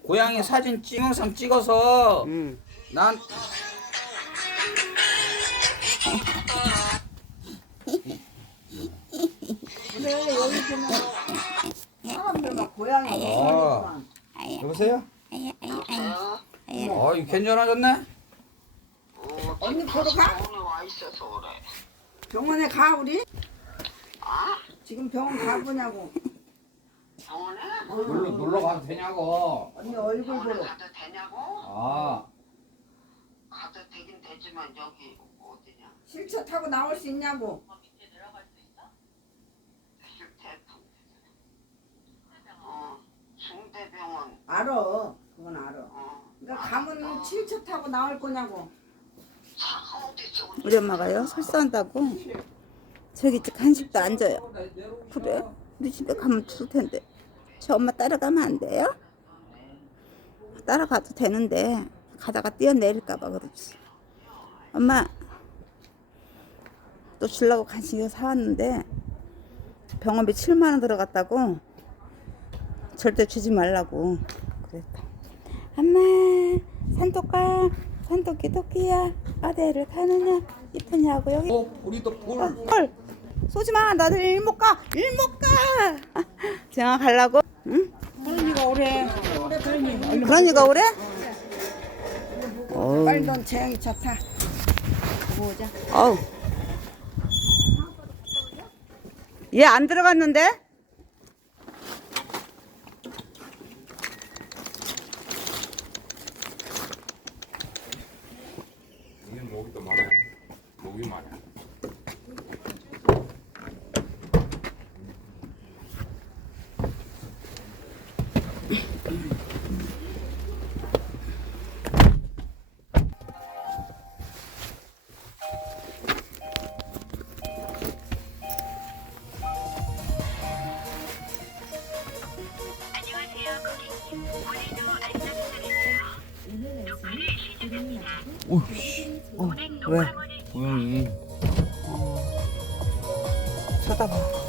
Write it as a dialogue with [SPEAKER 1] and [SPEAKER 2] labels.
[SPEAKER 1] 고양이 사진 영상 찍어서 난
[SPEAKER 2] 근데 여기 보면 사람들 막 고양이
[SPEAKER 1] 아. 여보세요? 어, 괜찮아졌네?
[SPEAKER 2] 언니 보러 가?
[SPEAKER 3] 병원에 와 있어서 그래.
[SPEAKER 2] 병원에 가 우리?
[SPEAKER 3] 아?
[SPEAKER 2] 지금 병원 가보냐고.
[SPEAKER 3] 병원에?
[SPEAKER 1] 놀러 가도 되냐고.
[SPEAKER 2] 언니 얼굴
[SPEAKER 3] 병원에
[SPEAKER 2] 보러.
[SPEAKER 3] 가도 되냐고?
[SPEAKER 1] 아,
[SPEAKER 3] 가도 되긴 되지만 여기 어디냐?
[SPEAKER 2] 실차 타고 나올 수 있냐고.
[SPEAKER 3] 실태풍. 중대병원.
[SPEAKER 2] 알아. 그건 알아.
[SPEAKER 3] 어.
[SPEAKER 2] 그러니까 가면 실차 타고 나올 거냐고.
[SPEAKER 3] 차가 어딨어?
[SPEAKER 4] 우리 엄마가요 설사한다고 저기 간식도 안 줘요. 그래 우리 집에 가면 줄 텐데 저 엄마 따라가면 안 돼요? 따라가도 되는데 가다가 뛰어내릴까봐 그러지. 엄마 또 주려고 간식을 사왔는데 병원비 7만 원 들어갔다고 절대 주지 말라고 그랬다. 엄마 산토까 산토끼 토끼야 어디를 가느냐 이쁘냐고 여기
[SPEAKER 1] 우리도 볼.
[SPEAKER 4] 헐 쏘지마 나들 일 못 가 정아 가려고? 응?
[SPEAKER 2] 그러니까 오래.
[SPEAKER 4] 그러니까 오래?
[SPEAKER 2] 빨리 넌 재영이 차 타. 보자.
[SPEAKER 4] 어우 얘 안 들어갔는데?
[SPEAKER 1] 여기는 목이 또 많아. 목이 많아. 오이씨.
[SPEAKER 4] 왜?
[SPEAKER 1] 고양이.
[SPEAKER 4] 쳐다봐